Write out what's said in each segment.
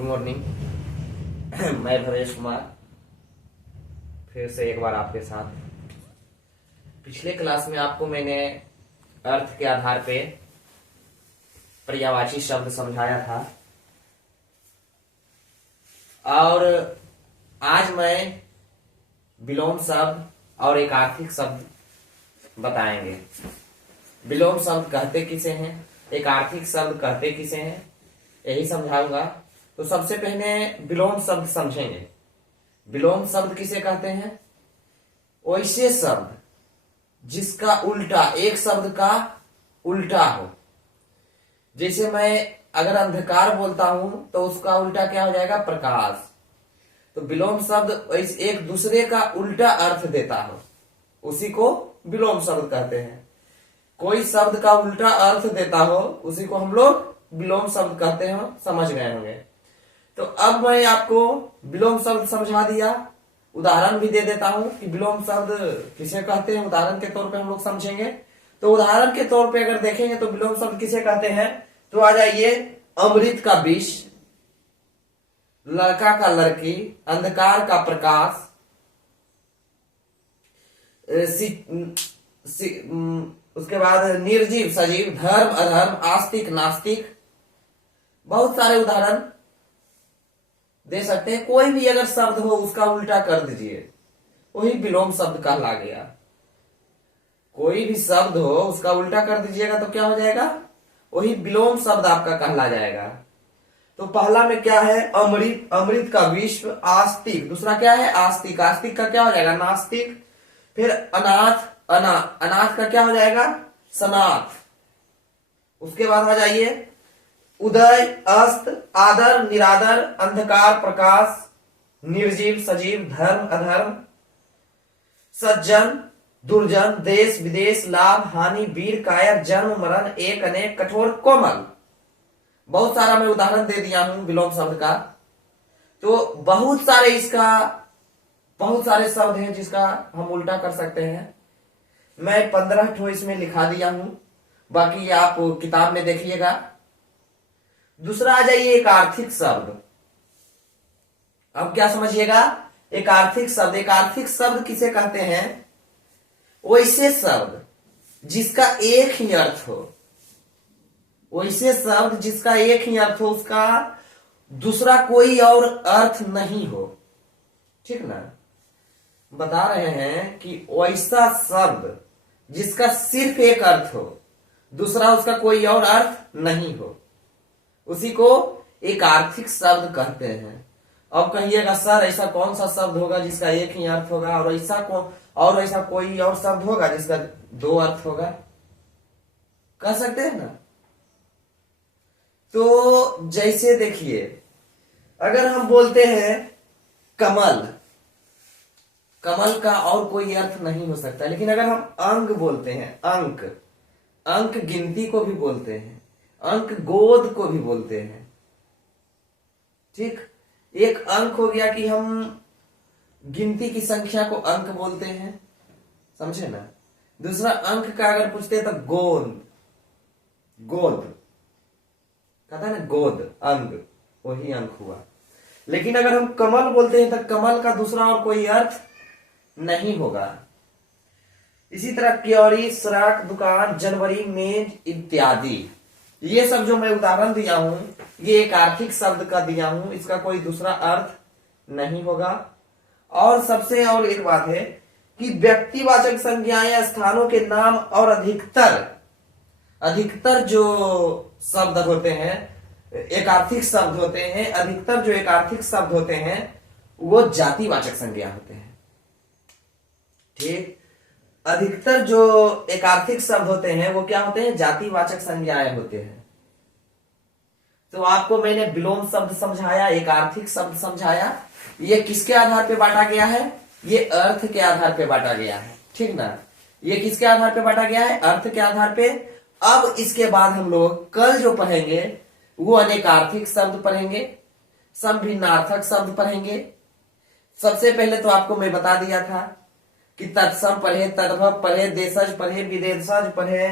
Good morning. मैं भवेश कुमार फिर से एक बार आपके साथ। पिछले क्लास में आपको मैंने अर्थ के आधार पे पर्यायवाची शब्द समझाया था और आज मैं विलोम शब्द और एक आर्थिक शब्द बताएंगे। विलोम शब्द कहते किसे हैं, एक आर्थिक शब्द कहते किसे हैं, यही समझाऊंगा। तो सबसे पहले विलोम शब्द समझेंगे। विलोम शब्द किसे कहते हैं? वैसे शब्द जिसका उल्टा, एक शब्द का उल्टा हो। जैसे मैं अगर अंधकार बोलता हूं तो उसका उल्टा क्या हो जाएगा? प्रकाश। तो विलोम शब्द एक दूसरे का उल्टा अर्थ देता हो, उसी को विलोम शब्द कहते हैं। कोई शब्द का उल्टा अर्थ देता हो उसी को हम लोग विलोम शब्द कहते हो। समझ गए होंगे। तो अब मैं आपको विलोम शब्द समझा दिया, उदाहरण भी दे देता हूं कि विलोम शब्द किसे कहते हैं। उदाहरण के तौर पे हम लोग समझेंगे। तो उदाहरण के तौर पे अगर देखेंगे तो विलोम शब्द किसे कहते हैं, तो आ जाइए। अमृत का विष, लड़का का लड़की, अंधकार का प्रकाश, उसके बाद निर्जीव सजीव, धर्म अधर्म, आस्तिक नास्तिक, बहुत सारे उदाहरण दे सकते हैं। कोई भी अगर शब्द हो उसका उल्टा कर दीजिए, वही विलोम शब्द कहला गया। कोई भी शब्द हो उसका उल्टा कर दीजिएगा तो क्या हो जाएगा? वही विलोम शब्द आपका कहला जाएगा। तो पहला में क्या है? अमृत, अमृत का विश्व, आस्तिक। दूसरा क्या है? आस्तिक, आस्तिक का क्या हो जाएगा? नास्तिक। फिर अनाथ, अनाथ का क्या हो जाएगा? सनाथ। उसके बाद आ जाइए उदय, अस्त, आदर, निरादर, अंधकार, प्रकाश, निर्जीव सजीव, धर्म अधर्म, सज्जन दुर्जन, देश विदेश, लाभ हानि, वीर कायर, जन्म मरण, एक अनेक, कठोर कोमल। बहुत सारा मैं उदाहरण दे दिया हूं विलोम शब्द का। तो बहुत सारे शब्द हैं जिसका हम उल्टा कर सकते हैं। मैं 15 ठो इसमें लिखा दिया हूं, बाकी आप किताब में देखिएगा। दूसरा आ जाइए एक आर्थिक शब्द। अब क्या समझिएगा? एक आर्थिक शब्द, एक आर्थिक शब्द किसे कहते हैं? वैसे शब्द जिसका एक ही अर्थ हो, वैसे शब्द जिसका एक ही अर्थ हो, उसका दूसरा कोई और अर्थ नहीं हो। ठीक ना? बता रहे हैं कि वैसा शब्द जिसका सिर्फ एक अर्थ हो, दूसरा उसका कोई और अर्थ नहीं हो, उसी को एक आर्थिक शब्द कहते हैं। अब कहिएगा सर ऐसा कौन सा शब्द होगा जिसका एक ही अर्थ होगा और ऐसा कोई और शब्द होगा जिसका दो अर्थ होगा? कह सकते हैं ना? तो जैसे देखिए, अगर हम बोलते हैं कमल, कमल का और कोई अर्थ नहीं हो सकता। लेकिन अगर हम अंक बोलते हैं, अंक, अंक गिनती को भी बोलते हैं, अंक गोद को भी बोलते हैं। ठीक, एक अंक हो गया कि हम गिनती की संख्या को अंक बोलते हैं, समझे ना? दूसरा अंक का अगर पूछते हैं तो गोद, गोद कहता है ना, गोद अंग, वही अंक हुआ। लेकिन अगर हम कमल बोलते हैं तो कमल का दूसरा और कोई अर्थ नहीं होगा। इसी तरह क्योरी, सड़क, दुकान, जनवरी, मेज इत्यादि, ये सब जो मैं उदाहरण दिया हूं, ये एक आर्थिक शब्द का दिया हूं, इसका कोई दूसरा अर्थ नहीं होगा। और सबसे और एक बात है कि व्यक्तिवाचक संज्ञाएं, स्थानों के नाम और अधिकतर जो शब्द होते हैं, एक आर्थिक शब्द होते हैं, अधिकतर जो एक आर्थिक शब्द होते हैं वो जातिवाचक संज्ञा होते हैं। ठीक, अधिकतर जो एक आर्थिक शब्द होते हैं वो क्या होते हैं? जातिवाचक संज्ञाएं होते हैं। तो आपको मैंने विलोम शब्द समझाया, एक आर्थिक शब्द समझाया। ये किसके आधार पे बांटा गया है? ये अर्थ के आधार पे बांटा गया है। ठीक ना? ये किसके आधार पे बांटा गया है? अर्थ के आधार पे। अब इसके बाद हम लोग कल जो पढ़ेंगे वो अनेक आर्थिक शब्द पढ़ेंगे, संभिन्नार्थक शब्द पढ़ेंगे। सबसे पहले तो आपको मैं बता दिया था कि तत्सम पढ़े, तद्भव पढ़े, देशज पढ़े, विदेशज पढ़े,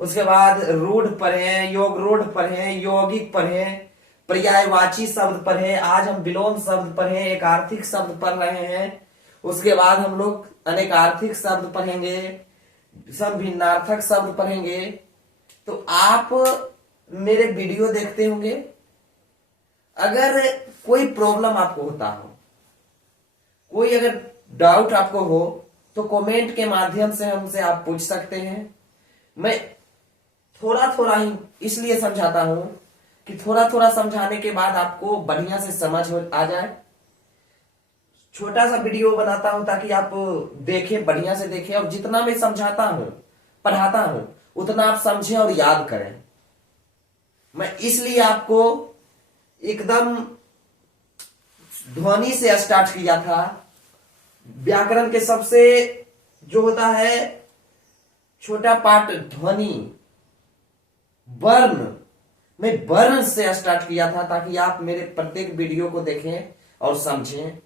उसके बाद रूढ़ पढ़े, योग रूढ़ पढ़े, यौगिक पढ़े, पर्यायवाची शब्द पढ़े, आज हम विलोम शब्द पढ़े, एक आर्थिक शब्द पढ़ रहे हैं। उसके बाद हम लोग अनेकार्थिक शब्द पढ़ेंगे, सब भिन्नार्थक शब्द पढ़ेंगे। तो आप मेरे वीडियो देखते होंगे, अगर कोई प्रॉब्लम आपको होता हो, कोई अगर डाउट आपको हो, तो कमेंट के माध्यम से हमसे आप पूछ सकते हैं। मैं थोड़ा थोड़ा ही इसलिए समझाता हूं कि थोड़ा थोड़ा समझाने के बाद आपको बढ़िया से समझ आ जाए। छोटा सा वीडियो बनाता हूं ताकि आप देखें, बढ़िया से देखें, और जितना मैं समझाता हूं, पढ़ाता हूं, उतना आप समझें और याद करें। मैं इसलिए आपको एकदम ध्वनि से स्टार्ट किया था। व्याकरण के सबसे जो होता है छोटा पार्ट ध्वनि, वर्ण, मैं वर्ण से स्टार्ट किया था ताकि आप मेरे प्रत्येक वीडियो को देखें और समझें।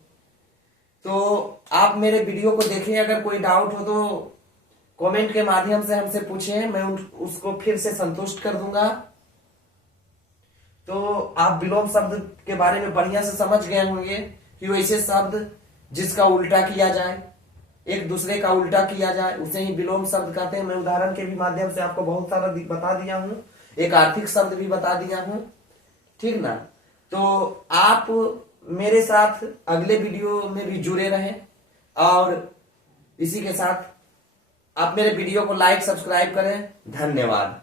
तो आप मेरे वीडियो को देखें, अगर कोई डाउट हो तो कमेंट के माध्यम से हमसे पूछें, मैं उसको फिर से संतुष्ट कर दूंगा। तो आप विलोम शब्द के बारे में बढ़िया से समझ गए होंगे कि वैसे शब्द जिसका उल्टा किया जाए, एक दूसरे का उल्टा किया जाए, उसे ही विलोम शब्द कहते हैं। मैं उदाहरण के भी माध्यम से आपको बहुत सारा बता दिया हूं, एक आर्थिक शब्द भी बता दिया हूं, ठीक ना। तो आप मेरे साथ अगले वीडियो में भी जुड़े रहें, और इसी के साथ आप मेरे वीडियो को लाइक सब्सक्राइब करें। धन्यवाद।